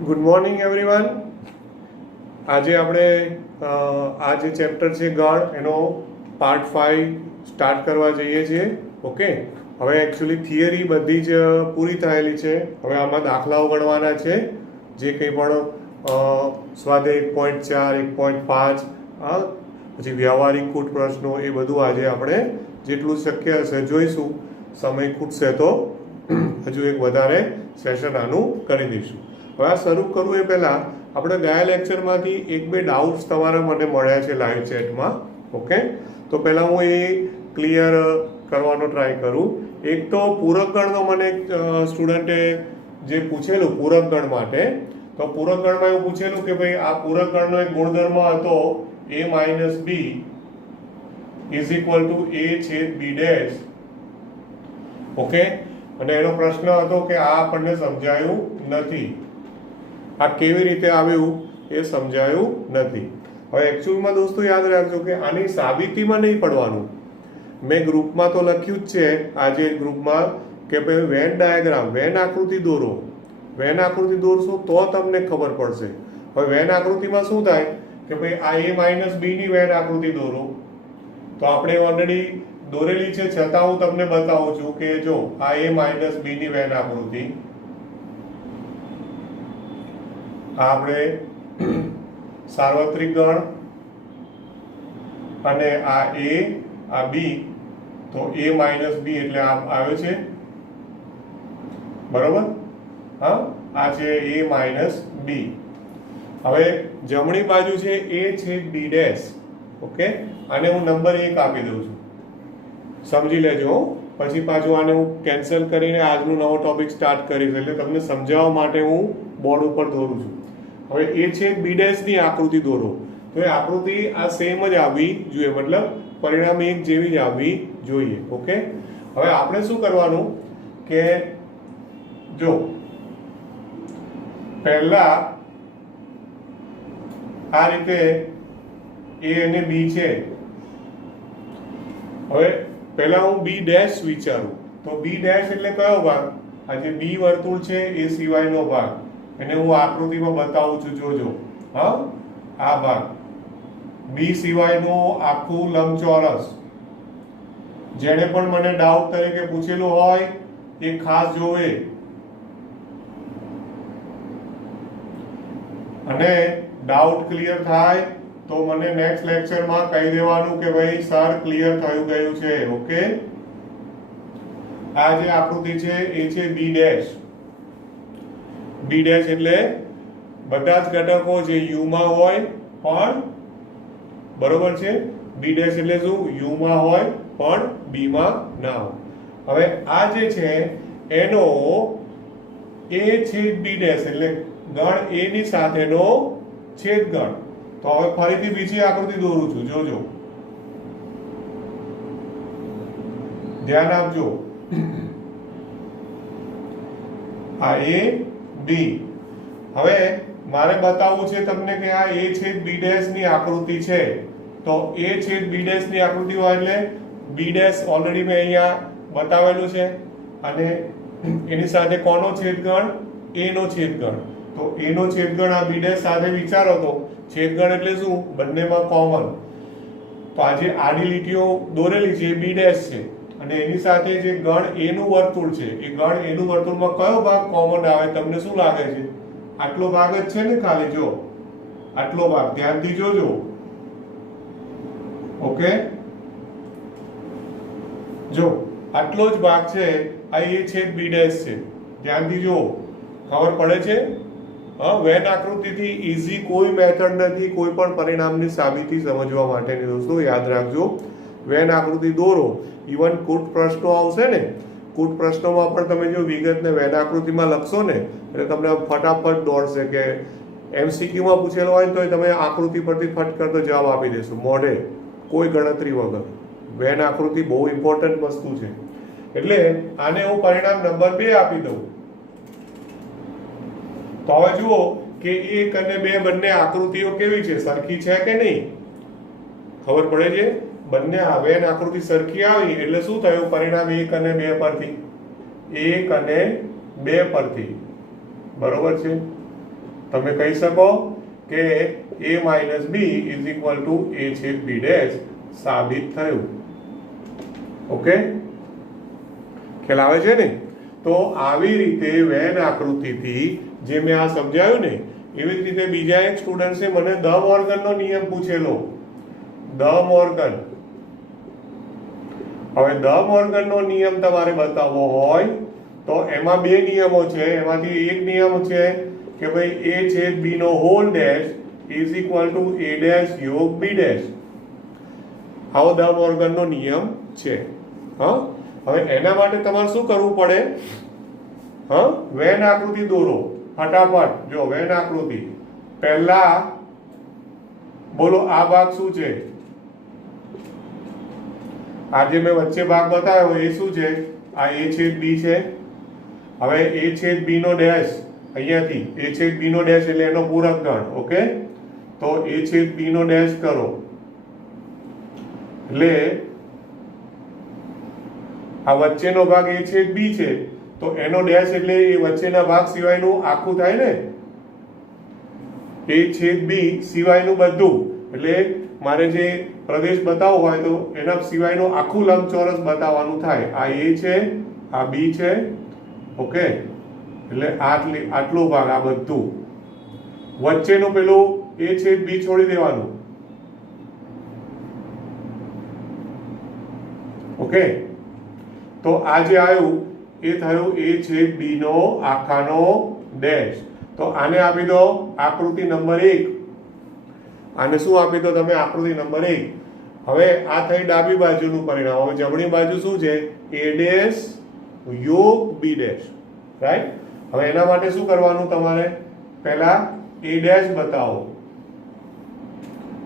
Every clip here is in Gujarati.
Good morning everyone. આજે આપણે આ જે ચેપ્ટર છે ગણ એનો પાર્ટ 5 સ્ટાર્ટ કરવા જઈએ છીએ. ઓકે, હવે એકચ્યુઅલી થિયરી બધી જ પૂરી થયેલી છે. હવે આમાં દાખલાઓ ગણવાના છે. જે કંઈ પણ સ્વાધ્યાય 1.4 1.5 પછી વ્યવહારિક કૂટ પ્રશ્નો એ બધું આજે આપણે જેટલું શક્ય હશે જોઈશું. સમય ખૂટશે તો હજુ એક વધારે સેશન આનું કરી દઈશું. હવે આ શરૂ કરવું એ પહેલાં આપણે ગયા લેક્ચરમાંથી એક બે ડાઉટ્સ તમારા મને મળ્યા છે લાઈવ ચેટમાં. ઓકે, તો પહેલાં હું એ ક્લિયર કરવાનો ટ્રાય કરું. એક તો પૂરક ગણનો મને સ્ટુડન્ટે જે પૂછેલું પૂરક ગણ માટે, તો પૂરક ગણમાં એવું પૂછેલું કે ભાઈ આ પૂરક ગણનો એક ગુણધર્મ હતો a minus B is equal to a છેદ b ડેશ. ઓકે, અને એનો પ્રશ્ન હતો કે આ આપણને સમજાયું નથી. આ કેવી રીતે આવ્યું એ સમજાયું નથી. હવે એકચ્યુઅલમાં દોસ્તો યાદ રાખજો કે આની સાબિતીમાં નહીં પડવાનું. મેં ગ્રુપમાં તો લખ્યું જ છે, આજે ગ્રુપમાં કે ભાઈ વેન ડાયાગ્રામ, વેન આકૃતિ દોરો. વેન આકૃતિ દોરશો તો તમને ખબર પડશે. હવે વેન આકૃતિમાં શું થાય કે ભાઈ આ a માઇનસ બી ની વેન આકૃતિ દોરો. તો આપણે ઓલરેડી દોરેલી છે, છતાં હું તમને બતાવું છું કે જો આ a માઇનસ બી ની વેન આકૃતિ આપણે સાર્વત્રિક ગણ અને આ a આ b, તો a માઇનસ બી એટલે આ આવ્યો છે બરોબર. હા, આ છે a માઇનસ બી. હવે જમણી બાજુ છે a છેદ b ડેશ. ઓકે, આને હું નંબર 1 આપી દઉં છું, સમજી લેજો. પછી પાછું આને હું કેન્સલ કરીને આજનો નવો ટોપિક સ્ટાર્ટ કરીશ. એટલે તમને સમજાવવા માટે હું બોર્ડ ઉપર દોરું છું. હવે એ છે બી ડેશ ની આકૃતિ દોરો. તો એ આકૃતિ આ સેમ જ આવવી જોઈએ, મતલબ પરિણામ એક જેવી જ આવવી જોઈએ. ઓકે, હવે આપણે શું કરવાનું કે જો પહેલા આ રીતે a અને b છે. હવે પહેલા હું બી ડેશ વિચારું. તો બી ડેશ એટલે કયો ભાગ? આ જે બી વર્તુળ છે એ સિવાયનો ભાગ. એને હું આકૃતિમાં બતાવું છું, જોજો. હા, આ ભાગ બી સિવાયનું આખું લંબચોરસ. જેણે પણ મને ડાઉટ તરીકે પૂછેલું હોય એ ખાસ જોવે. અને ડાઉટ ક્લિયર થાય તો મને નેક્સ્ટ લેક્ચરમાં કહી દેવાનું કે ભાઈ સર ક્લિયર થયું ગયું છે. ઓકે, આ જે આકૃતિ છે એ છે બી ડેશ. બી ડેશ એટલે બધા જ ઘટકો જે યુ માં હોય પણ બરોબર છે. બી ડેશ એટલે શું? યુ માં હોય પણ બી માં ના હોય. હવે આ જે છે એનો a છેદ b ડેશ એટલે ગણ a ની સાથેનો છેદ ગણ. તો હવે ફરીથી બીજી આકૃતિ દોરું છું, જોજો, ધ્યાન આપજો. આ a b. હવે મારે બતાવવું છે તમને કે આ a છેદ b ડેશ ની આકૃતિ છે. તો a છેદ b ડેશ ની આકૃતિ હોય એટલે b ડેશ ઓલરેડી મેં અહીંયા બતાવેલું છે. અને એની સાથે કોનો છેદગણ? a નો છેદગણ. તો a નો છેદગણ આ b ડેશ સાથે વિચારો તો છેદગણ એટલે શું? બંનેમાં કોમન. તો આ જે આડી લીટીઓ દોરેલી છે એ b ડેશ છે. અને એની સાથે જે ગણ a નું વર્તુળ છે એ ગણ a નું વર્તુળમાં કયો ભાગ કોમન આવે? તમને શું લાગે છે? આટલો ભાગ જ છે ને ખાલી. જો આટલો ભાગ, ધ્યાનથી જોજો. ઓકે, જો આટલો જ ભાગ છે. આ a છેદ b ડેશ છે. ધ્યાનથી જો, ખબર પડે છે? વેન આકૃતિથી ઈઝી કોઈ મેથડ નથી કોઈ પણ પરિણામની સાબિતી સમજવા માટેની. દોસ્તો યાદ રાખજો, વેન આકૃતિ દોરો. ઇવન કૂટ પ્રશ્નો આવશે ને, કૂટ પ્રશ્નોમાં પણ તમે જો વિગતને વેન આકૃતિમાં લખશો ને એટલે તમને ફટાફટ દોડશે. કે એમસીક્યુમાં પૂછેલો હોય તો તમે આકૃતિ પરથી ફટ કરતો જવાબ આપી દેશો મોઢે, કોઈ ગણતરી વગર. વેન આકૃતિ બહુ ઇમ્પોર્ટન્ટ વસ્તુ છે. એટલે આને હું પરિણામ નંબર 2 આપી દઉં. તો હવે જુઓ કે 1 અને 2 બંને આકૃતિઓ કેવી છે? સરખી છે કે નહીં? ખબર પડે છે? બંને વેન આકૃતિ સરખી આવી એટલે શું થયું? પરિણામ 1 અને 2 પરથી, 1 અને 2 પરથી, બરોબર છે. તમે કહી શકો કે a minus B is equal to a છેદ બી ડેશ સાબિત થયું. ઓકે, ખ્યાલ આવે છે ને? તો આવી રીતે વેન આકૃતિથી જે મેં આ સમજાવ્યું ને એવી જ રીતે બીજા એક સ્ટુડન્ટ્સે મને દ મોર્ગનનો નિયમ પૂછેલો. દ મોર્ગન, હવે દ મોર્ગનનો નિયમ તમારે બતાવવો હોય તો એમાં બે નિયમો છે. એમાંથી એક નિયમ છે કે ભાઈ a છેદ b નો whole dash is equal to a dash યોગ b ડેશ. આવો દ મોર્ગનનો નિયમ છે. હા, હવે એના માટે તમારે શું કરવું પડે? હા, વેન આકૃતિ દોરો ફટાફટ. જો વેન આકૃતિ, પહેલા બોલો આ ભાગ શું છે? આ જે મેં વચ્ચે ભાગ બતાવ્યો એ શું છે? આ a છેદ b છે. હવે a છેદ b નો ડેશ અહીંયાથી a છેદ b નો ડેશ એટલે એનો પૂરક ગણ. ઓકે, તો a છેદ b નો ડેશ કરો એટલે આ વચ્ચેનો ભાગ a છેદ b છે તો એનો ડેશ એટલે એ વચ્ચેના ભાગ સિવાયનું આખું થાય ને. a છેદ b સિવાયનું બધું, એટલે મારે જે પ્રદેશ બતાવવો હોય તો એના સિવાયનું આખું લંબચોરસ બતાવવાનું થાય. આ a છે, આ b છે. ઓકે, એટલે આટલો ભાગ, આ બધું વચ્ચેનું પેલું a છેદ b છોડી દેવાનું. ઓકે, તો આ જે આવ્યું એ થયું a છેદ b નો આખાનો ડેશ. તો આને આપી દો આકૃતિ નંબર 1. આને શું આપી દો તમે? આકૃતિ નંબર 1. હવે આ થઈ ડાબી બાજુનું પરિણામ. હવે જમણી બાજુ શું છે? a ડેશ યોગ b ડેશ. રાઈટ? હવે એના માટે શું કરવાનું તમારે? પહેલા a ડેશ બતાવો.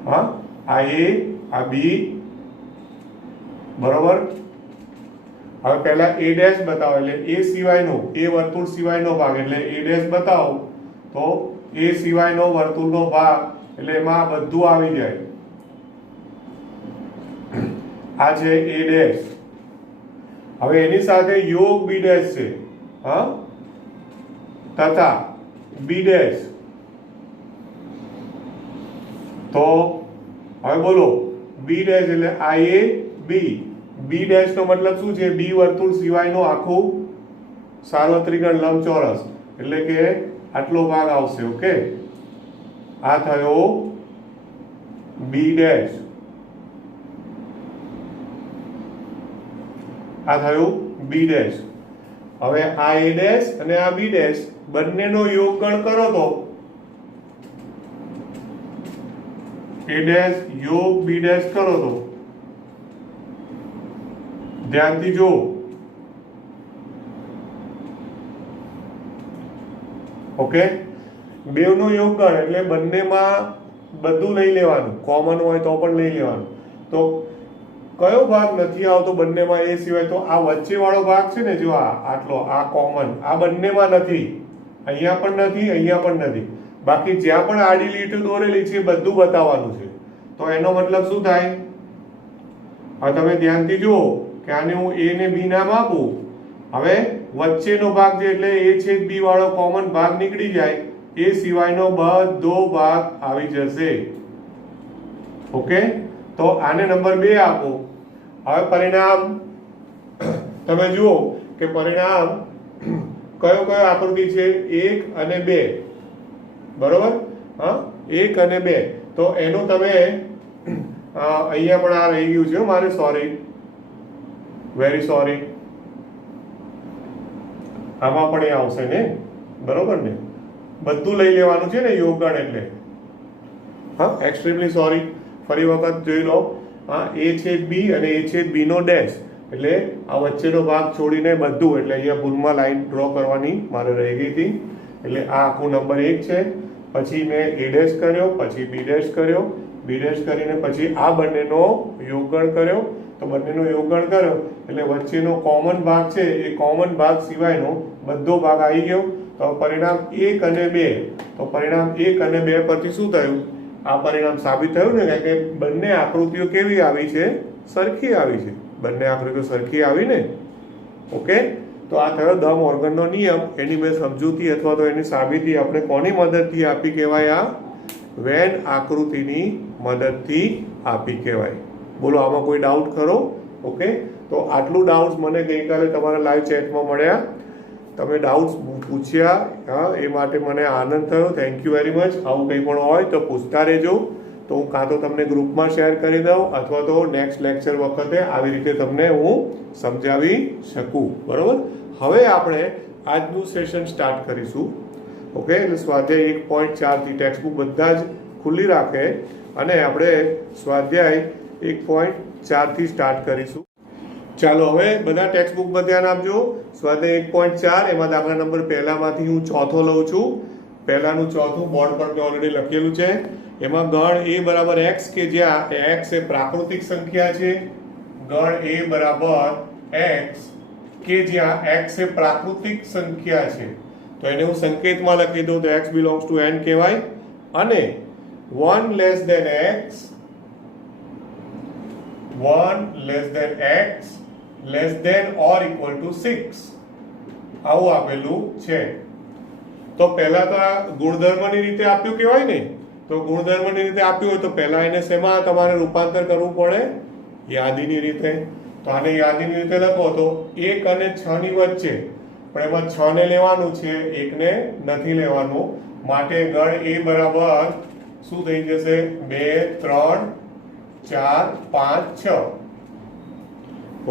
હા, આ a, આ b, બરોબર. હવે પહેલા a ડેશ બતાવો એટલે a સિવાયનો, a વર્તુળ સિવાયનો ભાગ એટલે a ડેશ બતાવો. તો a સિવાયનો વર્તુળનો ભાગ એટલે એમાં બધું આવી જાય. આ છે a ડેશ. હવે એની સાથે યોગ b ડેશ છે. હા, તથા b ડેશ. તો હવે બોલો b ડેશ એટલે આ a b. b ડેશ નો મતલબ શું છે? b વર્તુળ સિવાયનો આખું સાર્વત્રિક લંબચોરસ એટલે કે આટલો ભાગ આવશે. ઓકે, આ થયો b ડેશ. આ થયું b ડેશ. હવે આ a ડેશ અને આ b ડેશ બંનેનો યોગગણ કરો તો a ડેશ યોગ b ડેશ કરો તો ધ્યાનથી જો. ઓકે, બેવનો યોગગણ એટલે બંનેમાં બધું લઈ લેવાનું. કોમન હોય તો પણ લઈ લેવાનું. તો કયો ભાગ નથી આવતો બંનેમાં એ સિવાય? તો આ વચ્ચે વાળો ભાગ છે ને, જો આટલો, આ કોમન, આ બંનેમાં નથી. અહીંયા પણ નથી, અહીંયા પણ નથી. બાકી જ્યાં પણ આડી લીટી દોરેલી છે બધું બતાવવાનું છે. તો એનો મતલબ શું થાય? હવે તમે ધ્યાનથી જુઓ કે આને હું a ને b નામ આપું. હવે વચ્ચેનો ભાગ છે એટલે a છેદ b વાળો કોમન ભાગ નીકળી જાય. એ સિવાયનો બધો ભાગ આવી જશે. ઓકે, તો આને નંબર 2 આપો. હવે પરિણામ તમે જુઓ કે પરિણામ કયો કયો આકૃતિ છે? 1 અને 2. બરોબર? હા, 1 અને 2. તો એનું તમે અહીંયા પણ આ રહી ગયું છે મારે, સોરી, વેરી સોરી. આમાં પણ એ આવશે ને, બરોબર ને? બધું લઈ લેવાનું છે ને યોગગણ એટલે. હા, એક્સ્ટ્રીમલી સોરી. ફરી વખત જોઈ લો. હા, a છેદ b અને a છેદ b નો ડેશ એટલે આ વચ્ચેનો ભાગ છોડીને બધું, એટલે અહીંયા ભૂલમાં લાઈન ડ્રો કરવાની મારે રહી ગઈ હતી. એટલે આ આખું નંબર 1 છે. પછી મેં a ડેશ કર્યો, પછી b ડેશ કર્યો, b ડેશ કરીને પછી આ બંનેનો યોગગણ કર્યો. તો બંનેનો યોગગણ કર્યો એટલે વચ્ચેનો કોમન ભાગ છે એ કોમન ભાગ સિવાયનો બધો ભાગ આવી ગયો. તો પરિણામ 1 અને 2. તો પરિણામ 1 અને 2 પરથી શું થયું? આ પરિણામ સાબિત થયું ને કે બંને આકૃતિઓ કેવી આવી છે? સરખી આવી છે. બંને આકૃતિઓ સરખી આવી ને. ઓકે, તો આ થયો દ મોર્ગનનો નિયમ. એની મેં સમજૂતી અથવા તો એની સાબિતી આપણે કોની મદદથી આપી કહેવાય? આ વેન આકૃતિની મદદથી આપી કહેવાય. બોલો, આમાં કોઈ ડાઉટ ખરો? ઓકે, તો આટલું ડાઉટ્સ મને ગઈકાલે તમારા લાઈવ ચેટમાં મળ્યા. તમે ડાઉટ્સ પૂછ્યા, હા, એ માટે મને આનંદ થયો. Thank you very much. આવું કંઈ પણ હોય તો પૂછતા રહેજો, તો હું કાં તો તમને ગ્રુપમાં શેર કરી દઉં અથવા તો નેક્સ્ટ લેક્ચર વખતે આવી રીતે તમને હું સમજાવી શકું. બરાબર. હવે આપણે આજનું સેશન સ્ટાર્ટ કરીશું. ઓકે, એટલે સ્વાધ્યાય 1.4 ટેક્સ્ટબુક બધા જ ખુલ્લી રાખે અને આપણે સ્વાધ્યાય 1.4 સ્ટાર્ટ કરીશું. ચાલો, હવે બધા ટેક્સ્ટબુકમાં ધ્યાન આપજો. સ્વાધ્યાય 1.4 એમાં દાખલા નંબર પહેલામાંથી હું ચોથો લઉં છું. પહેલાનું ચોથું બોર્ડ પર ઓલરેડી લખેલું છે. એમાં ગણ a બરાબર x કે જ્યાં x એ પ્રાકૃતિક સંખ્યા છે. ગણ a બરાબર x કે જ્યાં x એ પ્રાકૃતિક સંખ્યા છે, તો એને હું સંકેતમાં લખી દઉં તો x બિલોંગ્સ ટુ n કહેવાય. અને 1 less than x, 1 less than x less than or equal to 6 આવું આપેલું છે. તો પહેલા તો આ ગુણધર્મની રીતે આપ્યું કહેવાય ને. તો ગુણધર્મની રીતે આપ્યું હોય તો પહેલા એને શેમાં તમારે રૂપાંતર કરવું પડે? યાદીની રીતે. તો આને યાદીની રીતે લખો તો 1 અને 6 ની વચ્ચે, પણ એમાં 6 ને લેવાનું છે, 1 ને નથી લેવાનું. માટે ગણ a બરાબર શું થઈ જશે? 2 3 4 5 6.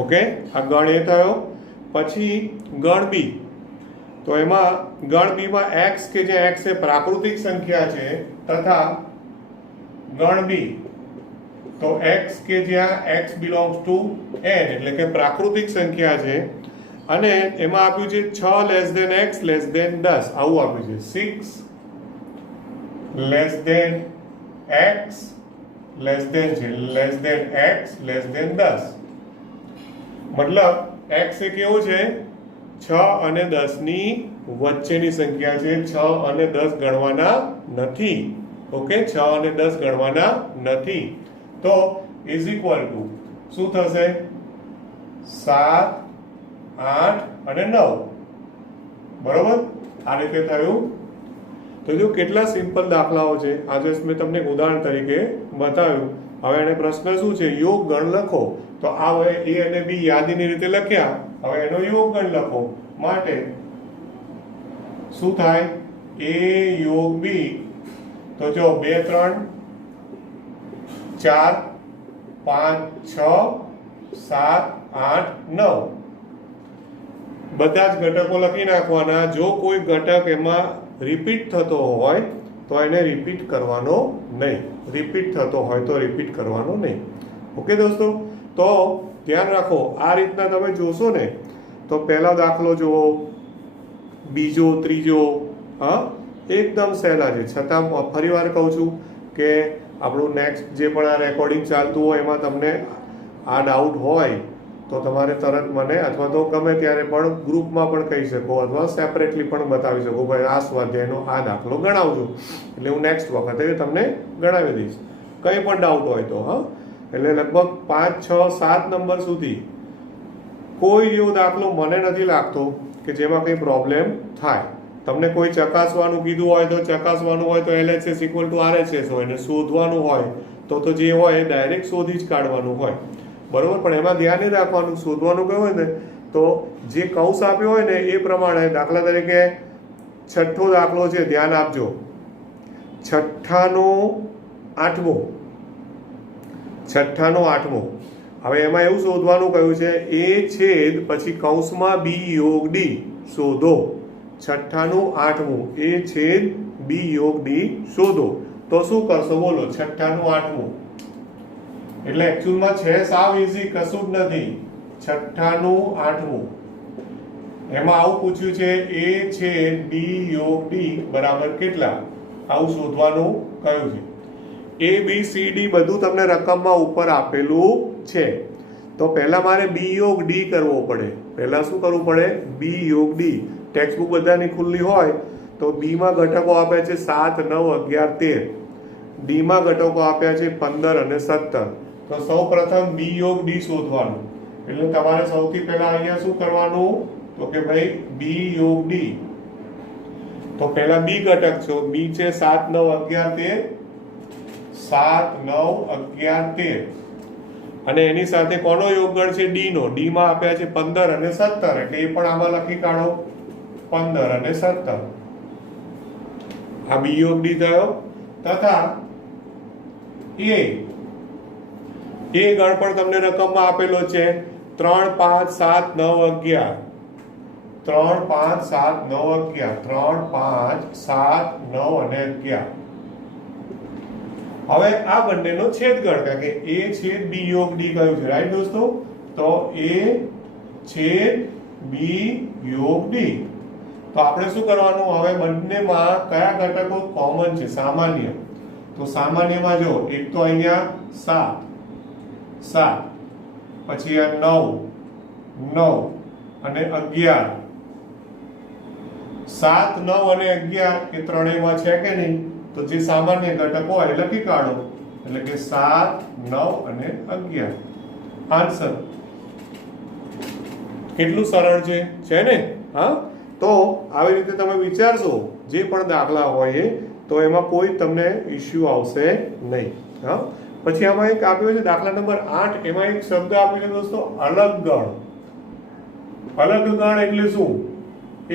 ઓકે, આ ગણ a થયો. પછી ગણ b. તો એમાં ગણ b માં x કે જે x એ પ્રાકૃતિક સંખ્યા છે તથા ગણ b તો x કે જ્યાં x બિલોંગ્સ ટુ n એટલે કે પ્રાકૃતિક સંખ્યા છે. અને એમાં આપ્યું છે 6 less than x less than 10 આવું આપ્યું છે. 6 લેસ ધેન x લેસ ધેન છે less than x less than 10. મતલબ x એ કેવું છે? 6 અને 10 ની વચ્ચેની સંખ્યા છે. 6 અને 10 ગણવાના નથી. ઓકે, 6 અને 10 ગણવાના નથી. તો ઇઝ ઇક્વલ ટુ શું થશે? 7 8 અને 9. બરોબર, આ રીતે થયું. તો જો કેટલા સિમ્પલ દાખલાઓ છે. આજે મેં તમને ઉદાહરણ તરીકે બતાવ્યું. હવે એને પ્રશ્ન શું છે? યોગ ગણ લખો. તો આ હવે a અને b યાદીની રીતે લખ્યા. હવે એનો યોગ ગણ લખો. માટે શું થાય? a યોગ b. તો જો 2 3 4 5 6 7 8 9 બધા જ ઘટકો લખી નાખવાના. જો કોઈ ઘટક એમાં રિપીટ થતો હોય તો એને રિપીટ કરવાનો નહીં. રિપીટ થતો હોય તો રિપીટ કરવાનો નહીં. ઓકે દોસ્તો, તો ધ્યાન રાખો. આ રીતના તમે જોશો ને તો પહેલો દાખલો જુઓ, બીજો, ત્રીજો, હા, એકદમ સહેલા છે. છતાં ફરીવાર કહું છું કે આપણું નેક્સ્ટ જે પણ આ રેકોર્ડિંગ ચાલતું હોય એમાં તમને આ ડાઉટ હોય તો તમારે તરત મને અથવા તો ગમે ત્યારે પણ ગ્રુપમાં પણ કહી શકો અથવા સેપરેટલી પણ બતાવી શકો, ભાઈ આ સ્વાધ્યાયનો આ દાખલો ગણાવજો. એટલે હું નેક્સ્ટ વખતે તમને ગણાવી દઈશ કંઈ પણ ડાઉટ હોય તો. હા, એટલે લગભગ 5 6 7 નંબર સુધી કોઈ એવો દાખલો મને નથી લાગતો કે જેમાં કંઈ પ્રોબ્લેમ થાય. તમને કોઈ ચકાસવાનું કીધું હોય તો ચકાસવાનું હોય તો LHS ઇક્વલ ટુ RHS હોય ને શોધવાનું હોય તો જે હોય એ ડાયરેક્ટ શોધી જ કાઢવાનું હોય. બરોબર, પણ એમાં ધ્યાન એ રાખવાનું, શોધવાનું કહ્યું હોય ને તો જે કૌંસ આપ્યો હોય ને એ પ્રમાણે. દાખલા તરીકે છઠ્ઠો દાખલો છે, ધ્યાન આપજો. 6નો 8મો. હવે એમાં એવું શોધવાનું કહ્યું છે a છેદ પછી કૌંસમાં b યોગ d શોધો. 6નું 8મું a છેદ b યોગ d શોધો. તો શું કરશો બોલો? 6નું 8મું એટલે એકચ્યુઅલમાં છે સાવ ઈઝી, કશું જ નથી. 6નું 8મું એમાં આવું પૂછ્યું છે a છેદ b યોગ d બરાબર કેટલા, આવું શોધવાનું કહ્યું છે. a b c d બધું તમને રકમમાં ઉપર આપેલું છે. તો પહેલા મારે b યોગ d કરવો પડે. પહેલા શું કરવું પડે? b યોગ d. ટેક્સ્ટબુક બધાની ખુલ્લી હોય તો b માં ઘટકો આપ્યા છે 7 9 11 13. d માં ઘટકો આપ્યા છે 15 અને 17. તો સૌ પ્રથમ b યોગ d શોધવાનું. એટલે તમારે સૌથી પહેલા અહીંયા શું કરવાનું? તો કે ભાઈ બી યોગ ડી. તો પહેલા બી ઘટક છો, બી છે 7 9 11 13, 7 9 11 13, અને એની સાથે કોનો યોગગણ છે? ડી નો. ડી માં આપ્યા છે 15 અને 17, એટલે એ પણ આમાં લખી કાઢો 15 અને 17. આ બી યોગ ડી થયો. તથા એ ગણ પણ તમને રકમમાં આપેલો છે 3 5 7 9 11, 3 5 7 9 11, 3 5 7 9 અને 11. હવે આ બંનેનો છેદગણ, કારણ કે એ છેદ બી યોગ ડી કયું છે, રાઈટ દોસ્તો? તો એ છેદ બી યોગ ડી. તો આપણે શું કરવાનું? હવે બંનેમાં કયા ઘટકો કોમન છે? સામાન્ય. તો સામાન્યમાં જો એક તો અહીંયા 7, પછી આ 9 અને 11. 7 9 અને 11 એ ત્રણેયમાં છે કે નહીં? તો જે સામાન્ય ઘટકો હોય લખી કાઢો, એટલે કે 7 9 અને 11. આન્સર કેટલું સરળ છે ને? હા, તો આવી રીતે તમે વિચારશો જે પણ દાખલા હોય તો એમાં કોઈ તમને ઇશ્યુ આવશે નહીં. હા, પછી આમાં એક આપ્યો છે દાખલા નંબર 8, એમાં એક શબ્દ આપ્યો છે દોસ્તો, અલગ ગણ. અલગ ગણ એટલે શું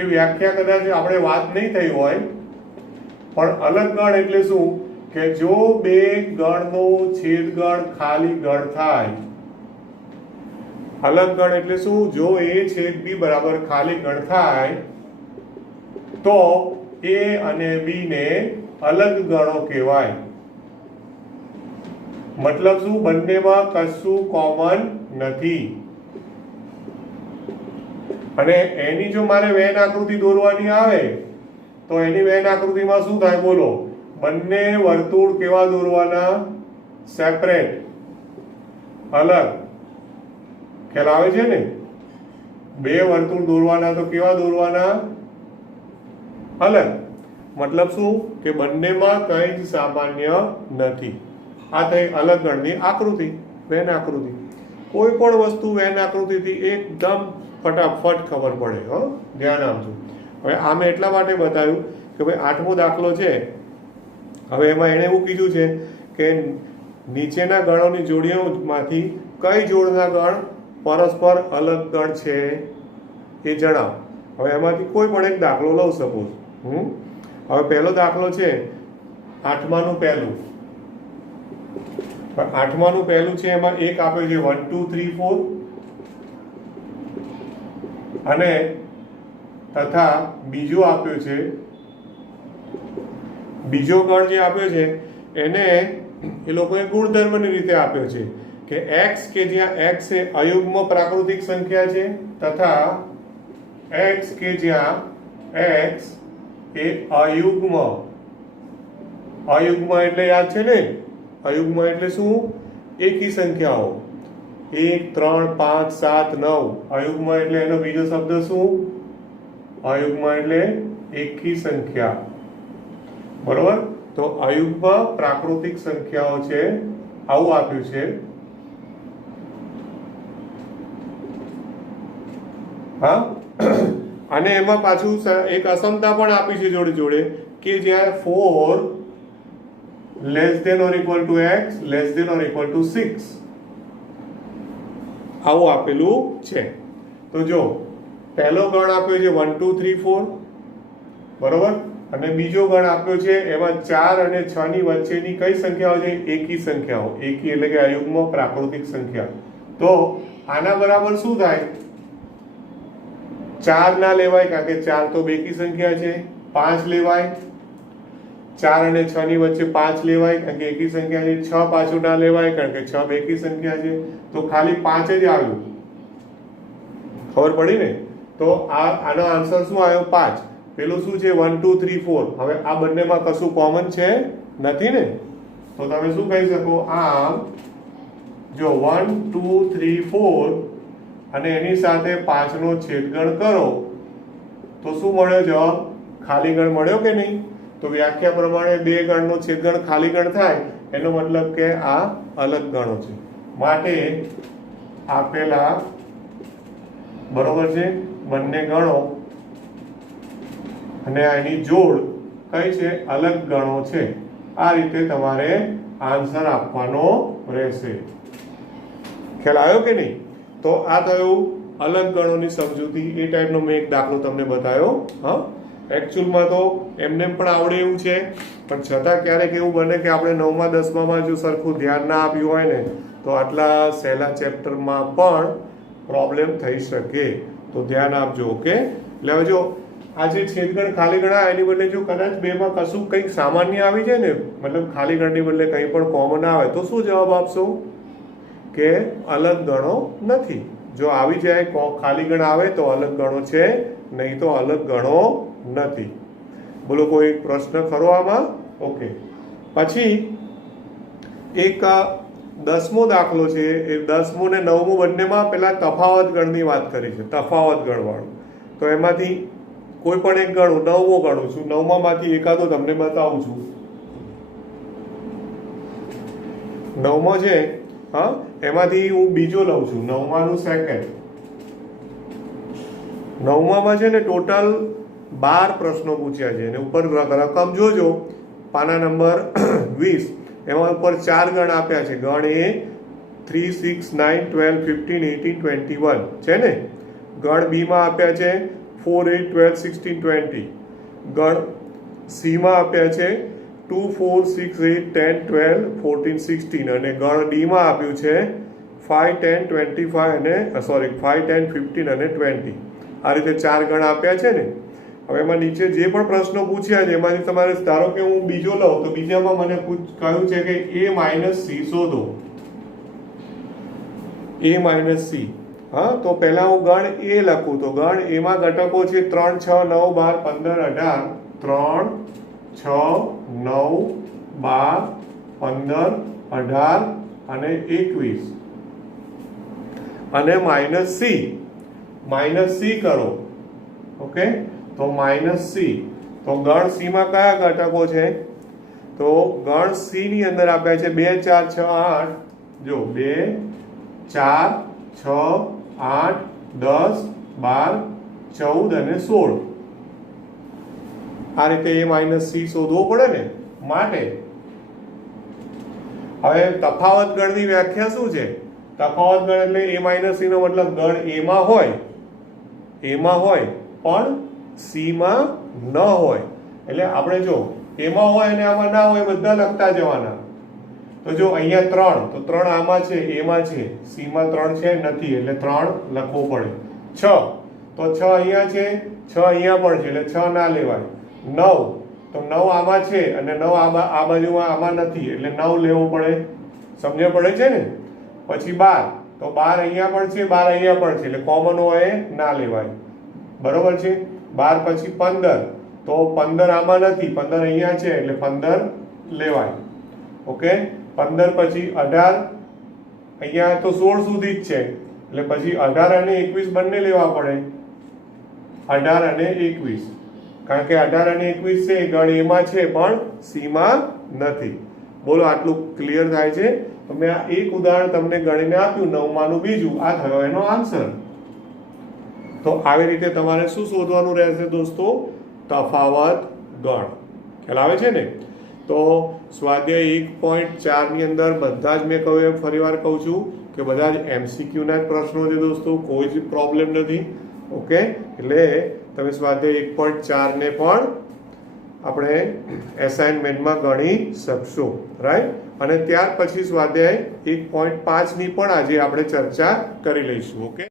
એ વ્યાખ્યા કદાચ આપણે વાત નહીં થઈ હોય, પણ અલગ ગણ એટલે શું કે જો બે ગણનો છેદગણ ખાલી ગણ થાય. અલગ ગણ એટલે શું? જો એ છેદ બી બરાબર ખાલી ગણ થાય તો એ અને બી ને અલગ ગણો કહેવાય. મતલબ શું? બંનેમાં કશું કોમન નથી. અને એની જો મારે વેન આકૃતિ દોરવાની આવે તો એની વેન આકૃતિમાં શું થાય બોલો? બંને વર્તુળ કેવા દોરવાના? સેપરેટ, અલગ. ખ્યાલ આવે છે ને? બે વર્તુળ દોરવાના તો કેવા દોરવાના? અલગ. મતલબ શું કે બંનેમાં કંઈ જ સામાન્ય નથી. આ થઈ અલગ ગણની આકૃતિ, વેન આકૃતિ. કોઈ પણ વસ્તુ વેન આકૃતિથી એકદમ ફટાફટ ખબર પડે. ધ્યાન આપજો. હવે આ મેં એટલા માટે બતાવ્યું કે ભાઈ 8મો દાખલો છે. હવે એમાં એણે એવું કીધું છે કે નીચેના ગણોની જોડીઓમાંથી કઈ જોડના ગણ પરસ્પર અલગ ગણ છે એ જણાવો. હવે એમાંથી કોઈ પણ એક દાખલો લઉં સપોઝ. હવે પહેલો દાખલો છે 8માનું પહેલું. 8માનું પહેલું છે, એમાં એક આપ્યો છે 1 2 3 4, અને તથા બીજો આપ્યો છે, બીજો ગણ જે આપ્યો છે એને એ લોકોએ ગુણધર્મની રીતે આપ્યો છે કે x કે જ્યાં x એ અયુગ્મ પ્રાકૃતિક સંખ્યા છે, તથા x કે જ્યાં x એ અયુગ્મ એટલે યાદ છે ને? અયુગ્મ એટલે શું? એકી સંખ્યાઓ. 1 3 5 7 9. અયુગ્મ એટલે એનો બીજો શબ્દ શું? અયુગ્મ એટલે એકી સંખ્યા. બરોબર? તો અયુગ્મ પ્રાકૃતિક સંખ્યાઓ છે, આવું આપ્યું છે. હા, અને એમાં પાછું એક અસમતા પણ આપી છે જોડે જોડે કે જ્યાં 4 < x < 6 આવું આપેલું છે. તો જો પહેલો ગણ આપ્યો છે 1 2 3 4, બરોબર, અને બીજો ગણ આપ્યો છે એમાં 4 અને 6 ની વચ્ચેની કઈ સંખ્યાઓ છે? એકી સંખ્યાઓ. એકી એટલે કે અયુગ્મ પ્રાકૃતિક સંખ્યા. તો આના બરાબર શું થાય? 4 ના લેવાય કારણ કે 4 તો બેકી સંખ્યા છે. 5 લેવાય, 4 અને 6 ની વચ્ચે 5 લેવાય કારણ કે એકી સંખ્યા છે. 6 પાછું ના લેવાય કારણ કે 6 બેકી સંખ્યા છે. તો ખાલી 5 જ આવ્યું. ખબર પડી ને? તો આનો આન્સર શું આવ્યો? 5. પેલું શું છે? 1 2 3 4. હવે આ બંનેમાં કશું કોમન છે નથી ને? તો તમે શું કહી શકો? આમ જો 1 2 3 4 અને એની સાથે 5 નો છેદગણ કરો તો શું મળ્યો જવાબ? ખાલી ગણ મળ્યો કે નહીં? તો વ્યાખ્યા પ્રમાણે બે ગણનો છેદગણ ખાલી ગણ થાય એનો મતલબ કે આ અલગ ગણો છે. માટે આપેલા બરોબર છે બંને ગણો અને આની જોડ કઈ છે અલગ ગણો છે. આ રીતે તમારે આન્સર આપવાનો રહેશે. ખ્યાલ આવ્યો કે નહીં? તો આ થયું અલગ ગણોની સમજૂતી. એ ટાઈપનો મેં એક દાખલો તમને બતાવ્યો. હા, એકચ્યુઅલમાં તો એમને પણ આવડે એવું છે, પણ છતાં ક્યારેક એવું બને કે આપણે 9મા 10મામાં જો સરખું ધ્યાન ના આપ્યું હોય ને તો આટલા સહેલા ચેપ્ટરમાં પણ પ્રોબ્લેમ થઈ શકે. તો ધ્યાન આપજો. ઓકે, એટલે હવે જો આ જે છેદગણ ખાલી ગણ એની બદલે જો કદાચ બેમાં કશું કંઈક સામાન્ય આવી જાય ને, મતલબ ખાલી ગણની બદલે કંઈ પણ કોમન આવે તો શું જવાબ આપશો? કે અલગ ગણો નથી. જો આવી જાય ખાલી ગણ આવે તો અલગ ગણો છે, નહીં તો અલગ ગણો નથી. બોલો કોઈ પ્રશ્ન ખરો આમાં? ઓકે, પછી એક 10મો દાખલો છે. એ 10મું ને 9મું બંનેમાં પેલા તફાવત ગણની વાત કરી છે, તફાવત ગણવાળું. તો એમાંથી કોઈ પણ એક ગણું, 9મો ગણું છું, 9માંથી એકાદો તમને બતાવું છું. 9મો છે, હા, એમાંથી હું બીજો લઉં છું, 9માનું સેકન્ડ. 9મામાં છે ને ટોટલ 12 પ્રશ્નો પૂછ્યા છે અને ઉપર રકમ જોજો, પાના નંબર 20. એમાં ઉપર 4 ગણ આપ્યા છે. ગણ એ 3, 6, 9, 12, 15, 18, 21 છે ને. ગણ બી માં આપ્યા છે 4, 8, 12, 16, 20. ગણ સી માં આપ્યા છે 2, 4, 6, 8, 10, 12, 14, 16 અને ગણ ડી માં આપ્યું છે 5, 10, 25 અને 5, 10, 15 અને 20. આ રીતે 4 ગણ આપ્યા છે ને. હવે એમાં નીચે જે પણ પ્રશ્નો પૂછ્યા છે એમાંથી તમારે ધારો કે હું બીજો લઉં તો બીજામાં મને કહ્યું છે કે a - c શોધો. a - c. હા, તો પહેલા હું ગણ એ લખું તો ગણ એમાં ઘટકો છે 3, 6, 9, 12, 15, 18. 3, 6, 9, 12, 15, 18 અને 21 અને -c કરો. ઓકે, તો -c. તો ગણ સી માં કયા ઘટકો છે? તો ગણ સી ની અંદર આપ્યા છે 2, 4, 6, 8. જો 2, 4, 6, 8, 10, 12, 14 અને 16. આ રીતે a - c શોધવો પડે ને. માટે હવે તફાવત ગણની વ્યાખ્યા શું છે? તફાવત ગણ એટલે a - c નો મતલબ ગણ એમાં હોય પણ સી માં ન હોય. એટલે આપણે જો એમાં હોય અને આમાં ના હોય બધા લખતા જવાના. તો જો અહીંયા 3, તો 3 આમાં છે, એમાં છે, સી માં 3 છે નથી, એટલે 3 લખવો પડે. 6, તો 6 અહીંયા છે, 6 અહીંયા પણ છે, એટલે 6 ના લેવાય. 9, તો 9 આમાં છે અને 9 આ બાજુમાં આમાં નથી, એટલે 9 લેવો પડે. સમજણ પડે છે ને. પછી 12, તો 12 અહીંયા પણ છે, 12 અહીંયા પણ છે, એટલે કોમન હોય ના લેવાય. બરોબર છે. 12 પછી 15, તો 15 આમાં નથી, 15 અહીંયા છે, એટલે 15 લેવાય. ઓકે, 15 પછી 18, અહીંયા તો 16 સુધી જ છે, એટલે પછી 18 અને 21 બંને લેવા પડે. 18 અને 21, કારણ કે 18 અને 21 છે ગણ એમાં છે પણ સી માં નથી. બોલો આટલું ક્લિયર થાય છે? મેં આ એક ઉદાહરણ તમને ગણીને આપ્યું, 9માનું બીજું. આ થયો એનો આન્સર. તો આવી રીતે તમારે શું શોધવાનું રહેશે દોસ્તો? તફાવત ગણ. ખ્યાલ આવે છે ને? તો સ્વાધ્યાય 1.4 ની અંદર બધા જ મેં કહ્યું એમ ફરીવાર કહું છું કે બધા જ MCQ ના જ પ્રશ્નો છે દોસ્તો, કોઈ જ પ્રોબ્લેમ નથી. ઓકે, એટલે તમે સ્વાધ્યાય 1.4 ને પણ આપણે એસાઇનમેન્ટમાં ગણી શકશો. રાઈટ? અને ત્યાર પછી સ્વાધ્યાય 1.5 ની પણ આજે આપણે ચર્ચા કરી લઈશું. ઓકે,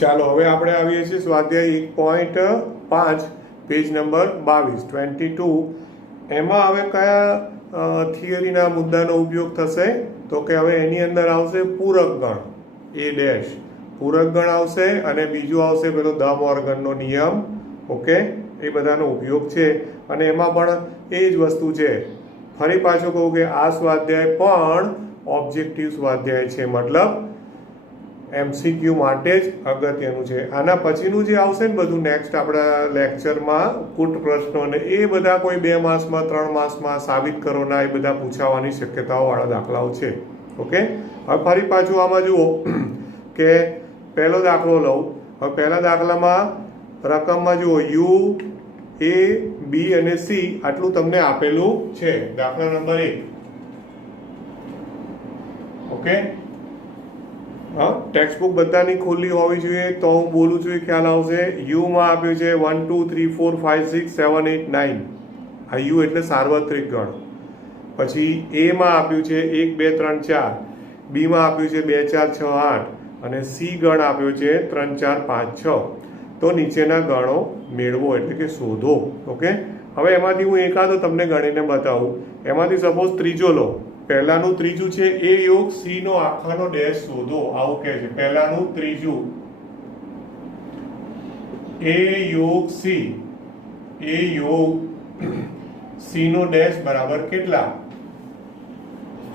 ચાલો હવે આપણે આવીએ છીએ સ્વાધ્યાય 1.5, પેજ નંબર 22. એમાં હવે કયા થિયરીના મુદ્દાનો ઉપયોગ થશે? તો કે હવે એની અંદર આવશે પૂરક ગણ, a' પૂરક ગણ આવશે અને બીજું આવશે પેલો દ મોર્ગનનો નિયમ. ઓકે, એ બધાનો ઉપયોગ છે અને એમાં પણ એ જ વસ્તુ છે. ફરી પાછું કહું કે આ સ્વાધ્યાય પણ ઓબ્જેક્ટિવ સ્વાધ્યાય છે, મતલબ MCQ માટે જ અગત્યનું છે. આના પછીનું જે આવશે ને બધું નેક્સ્ટ આપણા લેક્ચરમાં કુટ પ્રશ્નો ને એ બધા કોઈ 2 માસમાં 3 માસમાં સાબિત કરો ના, એ બધા પૂછાવાની શક્યતાઓવાળા દાખલાઓ છે. ઓકે, હવે ફરી પાછું આમાં જુઓ કે પહેલો દાખલો લઉં. હવે પહેલા દાખલામાં રકમમાં જુઓ યુ એ બી અને સી આટલું તમને આપેલું છે, દાખલા નંબર 1. ઓકે, હા, ટેક્સ્ટ બુક બધાની ખુલ્લી હોવી જોઈએ તો હું બોલું છું એ ખ્યાલ આવશે. યુ માં આપ્યું છે 1 2 3 4 5 6 7 8 9. આ યુ એટલે સાર્વત્રિક ગણ. પછી એ માં આપ્યું છે 1 2 3 4, બી માં આપ્યું છે 2 4 6 8 અને સી ગણ આપ્યો છે 3 4 5 6. તો નીચેના ગણો મેળવો એટલે કે શોધો. ઓકે, હવે એમાંથી હું એકાદો તમને ગણીને બતાવું. એમાંથી સપોઝ ત્રીજો લો. પહેલાનું ત્રીજું છે એ યોગ સી નો આખાનો ડેશ શોધો, આવું કહે છે. પહેલાનું ત્રીજું એ યોગ સી, એ યોગ સી નો ડેશ બરાબર કેટલા?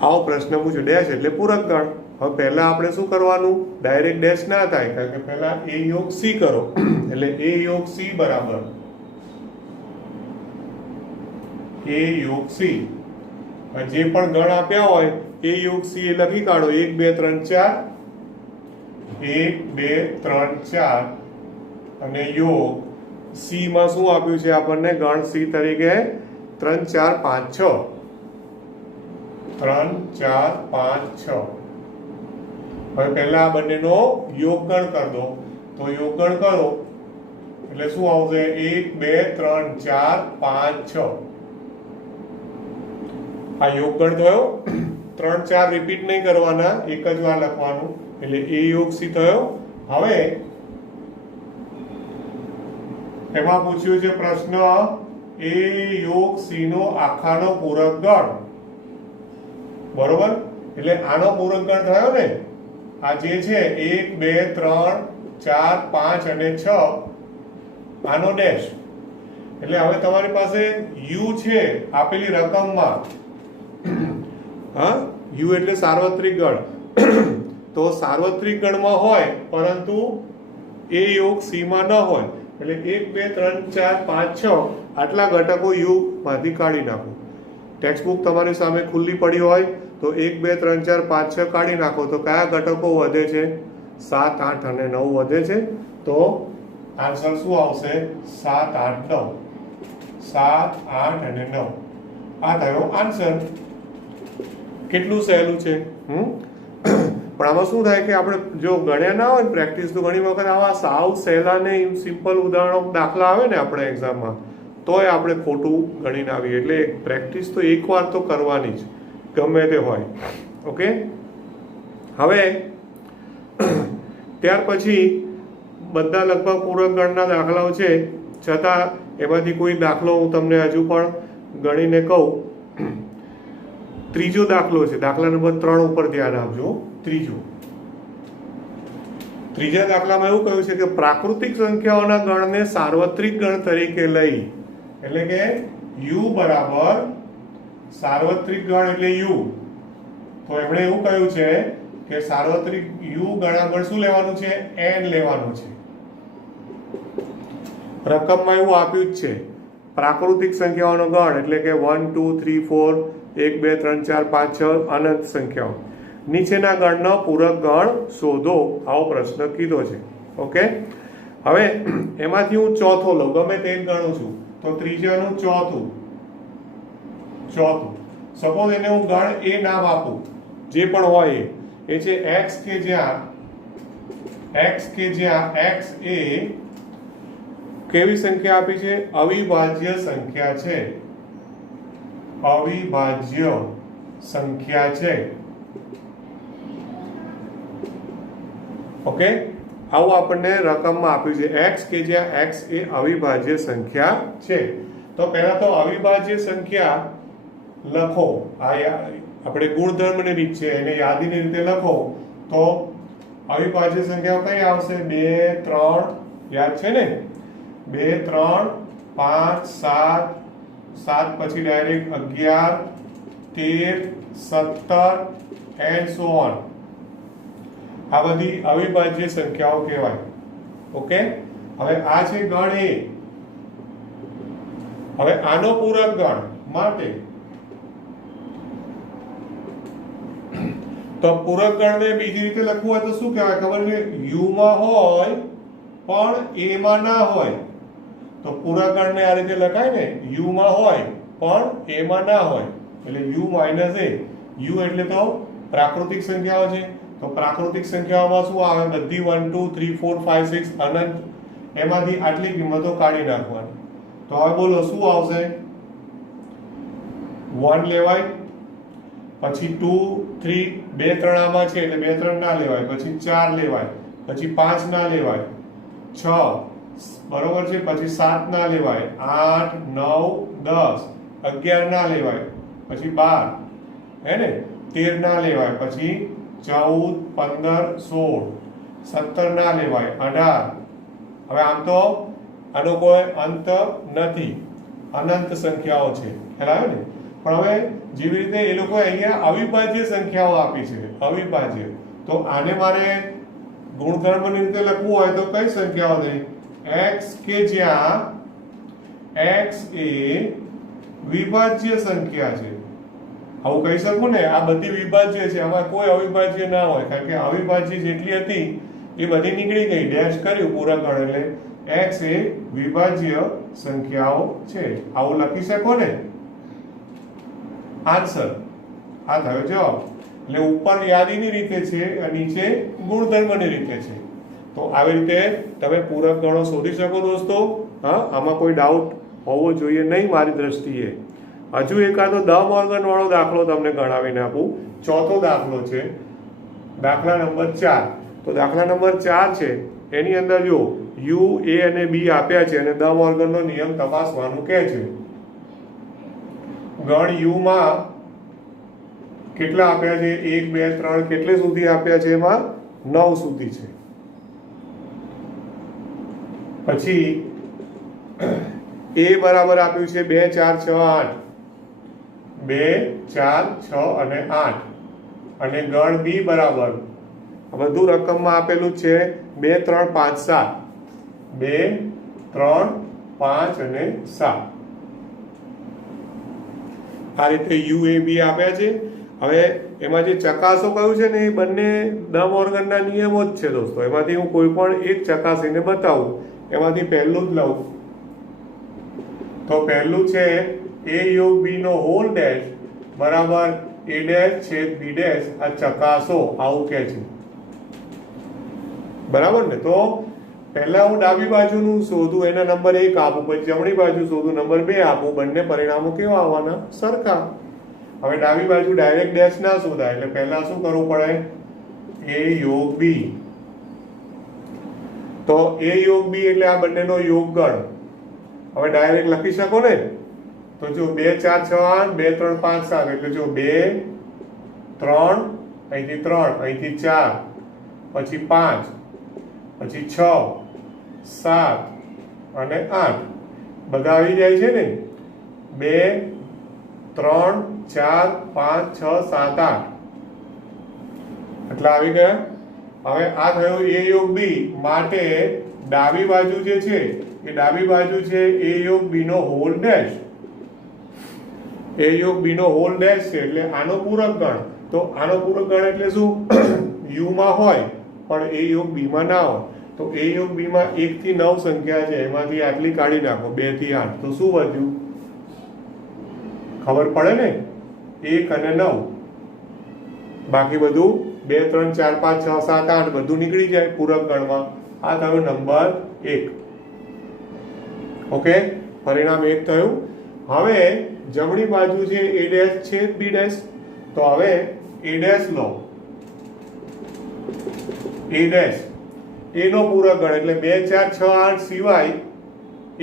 આવો પ્રશ્ન પૂછ્યો. ડેશ એટલે પૂરક ગણ. હવે પહેલા આપણે શું કરવાનું? ડાયરેક્ટ ડેશ ના થાય, કારણ કે પહેલા એ યોગ સી કરો. એટલે એ યોગ સી બરાબર એ યોગ સી. જે પણ ગણ આપ્યા હોય એ યોગ સી એ લખી કાઢો. 1 2 3 4, 1 2 3 4 અને યોગ સી માં શું આપ્યું છે આપણને? ગણ સી તરીકે 3 4 5 6, 3 4 5 6. હવે પહેલા આ બંનેનો યોગગણ કરી દો. તો યોગગણ કરો એટલે શું આવશે? 1 2 3 4 5 6. આ યોગગણ થયો. 3 4 રિપીટ નહીં કરવાના, એક જ વાર લખવાનું. એટલે એ યોગ સી થયો. હવે એમાં પૂછ્યું છે પ્રશ્ન એ યોગ સી નો આખાનો પૂરક ગણ. બરોબર, એટલે આનો પૂરક ગણ થયો ને. આ જે છે 1 2 3 4 5 અને 6, આનો ડેશ. એટલે હવે તમારી પાસે યુ છે આપેલી રકમમાં. હા, યુ એટલે સાર્વત્રિક ગણ. તો સાર્વત્રિક ગણમાં હોય પરંતુ એ યોગ સી માં ન હોય. એટલે 1 2 3 4 5 6 આટલા ઘટકો યુ માંથી કાઢી નાખો. ટેક્સ્ટ બુક તમારી સામે ખુલ્લી પડી હોય તો 1 2 3 4 5 6 કાઢી નાખો. તો કયા ઘટકો વધે છે? 7 8 અને 9 વધે છે. તો આન્સર શું આવશે? 7 8 9. 7 8 અને 9 આ થયો આન્સર. કેટલું સહેલું છે. પણ આમાં શું થાય કે આપણે જો ગણ્યા ના હોય પ્રેક્ટિસ, તો ઘણી વખત આવા સાવ સહેલા ને સિમ્પલ ઉદાહરણો દાખલા આવે ને આપણે એક્ઝામમાં, તોય આપણે ખોટું ગણીને આવીએ. એટલે પ્રેક્ટિસ તો એકવાર તો કરવાની જ, ગમે તે હોય. ઓકે, હવે ત્યાર પછી બધા લગભગ પૂરક ગણના દાખલાઓ છે, છતાં એમાંથી કોઈ દાખલો હું તમને હજુ પણ ગણીને કહું. ત્રીજો દાખલો છે, દાખલા નંબર 3 ઉપર ધ્યાન આપજો. ત્રીજા દાખલામાં એવું કહ્યું છે કે પ્રાકૃતિક સંખ્યાઓના ગણને સાર્વત્રિક ગણ તરીકે લઈ. એટલે કે યુ બરાબર સાર્વત્રિક ગણ એટલે યુ. તો એમણે એવું કહ્યું છે કે સાર્વત્રિક યુ ગણાગણ શું લેવાનું છે? n લેવાનું છે. રકમમાં એવું આપ્યું જ છે, પ્રાકૃતિક સંખ્યાઓનો ગણ એટલે કે 1 2 3 4 1 2 3 4 5 6 અનંત સંખ્યાઓ. નીચેના ગણનો પૂરક ગણ શોધો, આવો પ્રશ્ન કીધો છે. ઓકે, હવે એમાંથી હું ચોથો લઉં, ગમે તે ગણું છું. તો ત્રીજાનું ચોથું. સપોઝ એને હું ગણ એ નામ આપું, જે પણ હોય એ છે x કે જ્યાં x એ કેવી સંખ્યા આપી છે? અવિભાજ્ય સંખ્યા છે. અવિભાજ્ય સંખ્યા છે. ઓકે, આવું આપણને રકમમાં આપ્યું છે. x કે જ્યાં x એ અવિભાજ્ય સંખ્યા છે. તો પહેલા તો અવિભાજ્ય સંખ્યા લખો. આ આપણે ગુણધર્મની રીત છે, એને યાદીની રીતે લખો. તો અવિભાજ્ય સંખ્યાઓ કઈ આવશે? 2 3, યાદ છે ને? 2 3 5 7, 7 પછી ડાયરેક્ટ 11 13 17 એન્ડ સો ઓન. આ બધી અવિભાજ્ય સંખ્યાઓ કહેવાય. ઓકે, હવે આ છે ગણ એ. હવે આનો પૂરક ગણ માટે તો પૂરક ગણને બીજી રીતે લખવું હોય તો શું કહેવાય ખબર છે? યુ માં હોય પણ a માં ના હોય તો પૂરકગણને આ રીતે લખાય ને, u માં હોય પણ a માં ના હોય એટલે u માઇનસ a. u એટલે તો પ્રાકૃતિક સંખ્યાઓ છે, તો પ્રાકૃતિક સંખ્યાઓમાં શું આવે, બધી 1 2 3 4 5 6 અનંત, એમાંથી આટલી કિંમતો કાઢી નાખવાની. તો હવે બોલો શું આવશે? 1 લેવાય, પછી 2 3 2 3 આમાં છે એટલે 2 3 ના લેવાય, પછી 4 લેવાય, પછી 5 ના લેવાય, 6 બરોબર છે, પછી 7 ના લેવાય, 8 9 10 11 ના લેવાય, પછી 12 હે ને, 13 ના લેવાય, પછી 14 15 16 17 ના લેવાય, 18. હવે આમ તો આનો કોઈ અંત નથી, અનંત સંખ્યાઓ છે, ખ્યાલ આવે ને. પણ હવે જેવી રીતે એ લોકો અહીંયા અવિભાજ્ય સંખ્યાઓ આપી છે, અવિભાજ્ય, તો આને મારે ગુણધર્મની રીતે લખવું હોય તો કઈ સંખ્યાઓ થઈ? x કે જ્યાં x એ વિભાજ્ય સંખ્યા છે, આવું કહી શકું ને. આ બધી વિભાજ્ય છે, આમાં કોઈ અવિભાજ્ય ના હોય, કારણ કે અવિભાજ્ય જેટલી હતી એ બધી નીકળી ગઈ, ડેશ કર્યું પૂરકગણ, એટલે x એ વિભાજ્ય સંખ્યાઓ છે, આવું લખી શકો ને. આન્સર આ થયો જવાબ. એટલે ઉપર યાદીની રીતે છે, નીચે ગુણધર્મની રીતે છે. તો આવી રીતે તમે પૂરક ગણો શોધી શકો દોસ્તો. હા, આમાં કોઈ ડાઉટ હોવો જોઈએ નહીં મારી દ્રષ્ટિએ. હજુ એકાદો દ મોર્ગન વાળો દાખલો તમને ગણાવીને આપું. ચોથો દાખલો છે દાખલા નંબર 4. તો દાખલા નંબર 4 છે, એની અંદર જો u a અને b આપ્યા છે અને દ મોર્ગનનો નિયમ તપાસવાનું કહે છે. ગણ u માં કેટલા આપ્યા છે? 1 2 3 કેટલે સુધી આપ્યા છે? એમાં 9 સુધી છે. પછી a બરાબર આપ્યું છે 2 4 6 8, 2 4 6 અને 8. અને ગણ b બરાબર બધું રકમમાં આપેલું છે 2 3 5 7, 2 3 5 અને 7. આ રીતે u a b આપ્યા છે. હવે એમાં જે ચકાસો કહ્યું છે ને એ બંને દ મોર્ગનના નિયમો જ છે દોસ્તો. એમાંથી હું કોઈ પણ એક ચકાસીને બતાવું. એમાંથી પહેલું જ લઉં તો પહેલું છે a યોગ b નો હોલ ડેશ બરાબર a ડેશ છેદ b ડેશ. આ ચકાસો આવું કહે છે, બરાબર ને. તો પહેલા હું ડાબી બાજુનું શોધું, એના નંબર 1 આપું, પછી જમણી બાજુ શોધું, નંબર 2 આપું. બંને પરિણામો કેવા આવવાના? સરખા. હવે ડાબી બાજુ ડાયરેક્ટ ડેશ ના શોધાય, એટલે પહેલા શું કરવું પડે? a યોગ b. તો a યોગ b એટલે આ બંનેનો યોગ ગણ. હવે ડાયરેક્ટ લખી શકો ને. તો જો 2 4 6 8, 2 3 5 7, એટલે જો 2 3 અહીંથી 3 અહીંથી 4 પછી 5 પછી 6 7 અને 8 બધા આવી જાય છે ને. 2 3 4 5 6 7 8 એટલે આવી ગયા. હવે આ થયો a યોગ b માટે ડાબી બાજુ જે છે એ ડાબી બાજુ છે a યોગ b નો હોલ ડેશ. a યોગ b નો હોલ ડેશ છે એટલે આનો પૂરક ગણ. તો આનો પૂરક ગણ એટલે શું? u માં હોય પણ a યોગ b માં ના હોય. તો a યોગ b માં 1 થી 9 સંખ્યા છે, એમાંથી આટલી કાઢી નાખો 2 થી 8, તો શું વધ્યું? ખબર પડે ને? 1 અને 9, બાકી બધું 2 3 4 5 6 7 8 બધું નીકળી જાય પૂરક ગણમાં. આ થયો નંબર 1. ઓકે, પરિણામ 1 થયું. હવે જમણી બાજુ છે a ડેશ છેદ b ડેશ. તો હવે a ડેશ લો, a ડેશ a નો પૂરક ગણ એટલે 2 4 6 8 સિવાય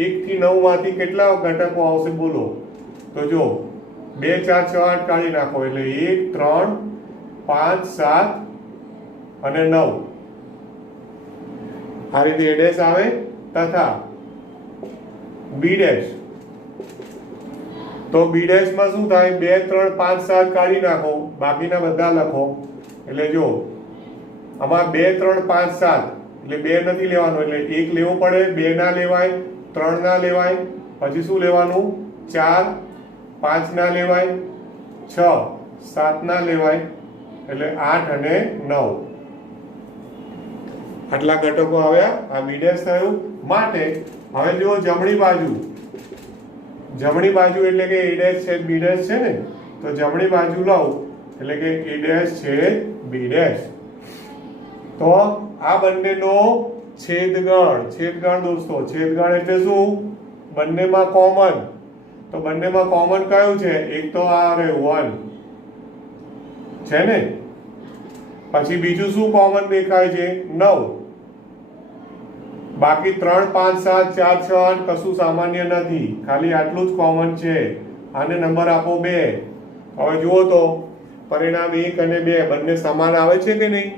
1 થી 9 માંથી કેટલા ઘટકો આવશે બોલો? તો જો 2 4 6 8 કાઢી નાખો એટલે 1 3 5 7 અને 9. આ રીતે a ડેશ આવે તથા b ડેશ. તો b ડેશ માં શું થાય? 2 3 5 7 કાઢી નાખો, બાકીના બધા લખો. એટલે જો આમાં 2 3 5 7 એટલે 2 નથી લેવાનો, એટલે 1 લેવો પડે. 2 ના લેવાય, 3 ના લેવાય, પછી શું લેવાનું? 4 5 ના લેવાય, 6 7 ના લેવાય, એટલે 8 અને 9. આટલા ઘટકો આવ્યા, આ બી ડેશ થયું. માટે હવે જુઓ જમણી બાજુ એટલે કે એ ડેશ છે બી ડેશ છે ને, તો જમણી બાજુ લઉં એટલે કે એ ડેશ છે બી ડેશ. તો આ બંનેનો છેદગણ દોસ્તો, છેદગણ એટલે શું? બંનેમાં કોમન. તો બંનેમાં કોમન કયું છે? એક તો આ રહ્યું 1 છે ને, પછી બીજું શું કોમન દેખાય છે? 9. બાકી 3 5 7 4 6 8 કશું સામાન્ય નથી, ખાલી આટલું જ કોમન છે. આને નંબર આપો 2. હવે જુઓ તો પરિણામ 1 અને 2 બંને સમાન આવે છે કે નહીં?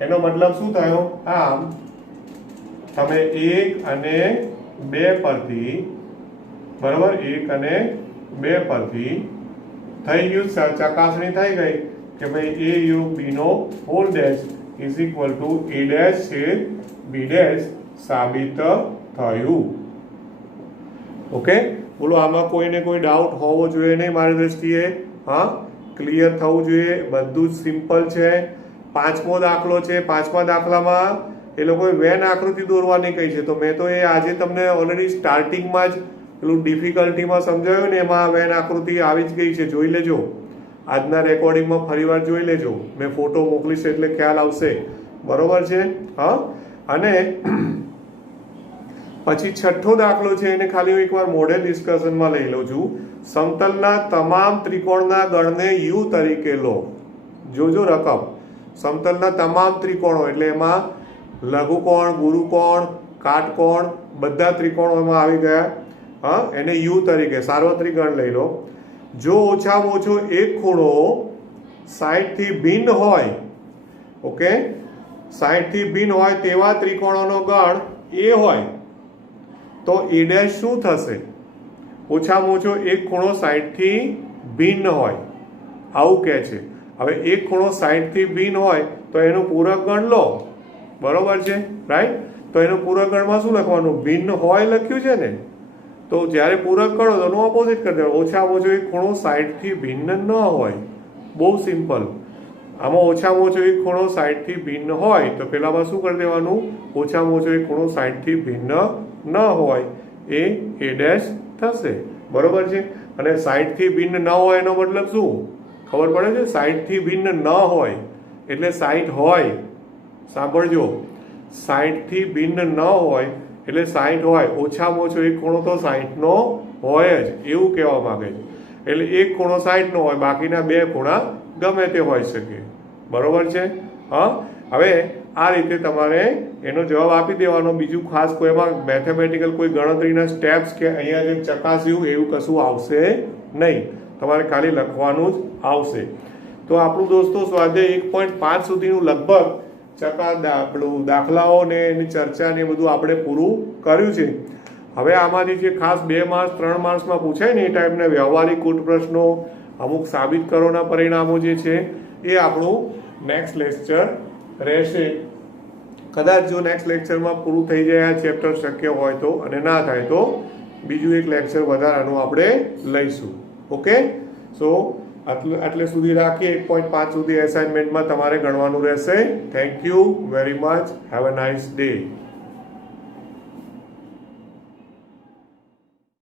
એનો મતલબ શું થયો? આમ તમે 1 અને 2 પરથી, બરાબર, 1 અને 2 પરથી થઈ ગયું, ચકાસણી થઈ ગઈ કે ભાઈ a યોગ b નો whole dash is equal to a dash છે b ડેશ સાબિત થયું. ઓકે, બોલો આમાં કોઈને કોઈ ડાઉટ હોવો જોઈએ નહીં મારી દ્રષ્ટિએ. હા, ક્લિયર થવું જોઈએ, બધું જ સિમ્પલ છે. 5મો દાખલો છે. 5મા દાખલામાં એ લોકોએ વેન આકૃતિ દોરવાની કહી છે, તો મેં તો એ આજે તમને ઓલરેડી સ્ટાર્ટિંગમાં જ પેલું ડિફિકલ્ટીમાં સમજાવ્યું ને, એમાં વેન આકૃતિ આવી જ ગઈ છે, જોઈ લેજો. આજના રેકોર્ડિંગમાં ફરીવાર જોઈ લેજો, મેં ફોટો મોકલીશ એટલે ખ્યાલ આવશે. બરોબર છે? હા. અને પછી 6થો દાખલો છે, એને ખાલી હું એકવાર મોડેલ ડિસ્કશનમાં લઈ લઉં છું. સમતલના તમામ ત્રિકોણના ગણને યુ તરીકે લો. જોજો રકમ, સમતલના તમામ ત્રિકોણો એટલે એમાં લઘુકોણ, ગુરુકોણ, કાટકોણ બધા ત્રિકોણો એમાં આવી ગયા. હા, એને યુ તરીકે સાર્વત્રિક ગણ લઈ લો. જો ઓછામાં ઓછો એક ખૂણો 60 થી ભિન્ન હોય, ઓકે, 60 થી ભિન્ન હોય તેવા ત્રિકોણોનો ગણ એ હોય, તો એ ડેશ શું થશે? ઓછામાં ઓછો એક ખૂણો 60 થી ભિન્ન હોય, આવું કહે છે. હવે એક ખૂણો 60 થી ભિન્ન હોય તો એનું પૂરક ગણ લો. બરોબર છે? રાઈટ. તો એનું પૂરક ગણમાં શું લખવાનું? ભિન્ન હોય લખ્યું છે ને, તો જ્યારે પૂરક કરો તો એનું ઓપોઝિટ કરી દેવાનું. ઓછામાં ઓછો એક ખૂણો 60 થી ભિન્ન ન હોય. બહુ સિમ્પલ. આમાં ઓછામાં ઓછો એક ખૂણો 60 થી ભિન્ન હોય તો પેલામાં શું કરી દેવાનું? ઓછામાં ઓછો એક ખૂણો 60 થી ભિન્ન ન હોય એ a ડેશ થશે. બરોબર છે? અને 60 થી ભિન્ન ન હોય એનો મતલબ શું ખબર પડે છે? 60 થી ભિન્ન ન હોય એટલે 60 હોય. સાંભળજો, 60 થી ભિન્ન ન હોય એટલે 60 હોય. ઓછામાં ઓછો એક ખૂણો તો 60 નો હોય જ, એવું કહેવા માંગે છે. એટલે એક ખૂણો 60 નો હોય, બાકીના 2 ખૂણા ગમે તે હોઈ શકે. બરોબર છે? હા. હવે આ રીતે તમારે એનો જવાબ આપી દેવાનો. બીજું ખાસ કોઈ એમાં મેથેમેટિકલ કોઈ ગણતરીના સ્ટેપ્સ કે અહીંયા જે ચકાસ્યું એવું કશું આવશે નહીં, તમારે ખાલી લખવાનું જ આવશે. તો આપણું દોસ્તો સ્વાધ્યાય 1.5 સુધીનું લગભગ પેલું દાખલાઓ ને એની ચર્ચા ને બધું આપણે પૂરું કર્યું છે. હવે આમાંથી જે ખાસ 2 માર્ક્સ 3 માર્ક્સમાં પૂછાય ને એ ટાઈપના વ્યવહારિક કૂટ પ્રશ્નો, અમુક સાબિત કરોના પરિણામો જે છે એ આપણું નેક્સ્ટ લેક્ચર રહેશે. કદાચ જો નેક્સ્ટ લેક્ચરમાં પૂરું થઈ જાય આ ચેપ્ટર શક્ય હોય તો, અને ના થાય તો બીજું એક લેક્ચર વધારાનું આપણે લઈશું. ઓકે, સો આટલે સુધી રાખીએ. 1.5 સુધી એસાઇનમેન્ટમાં તમારે ગણવાનું રહેશે. Thank you very much. Have a nice day.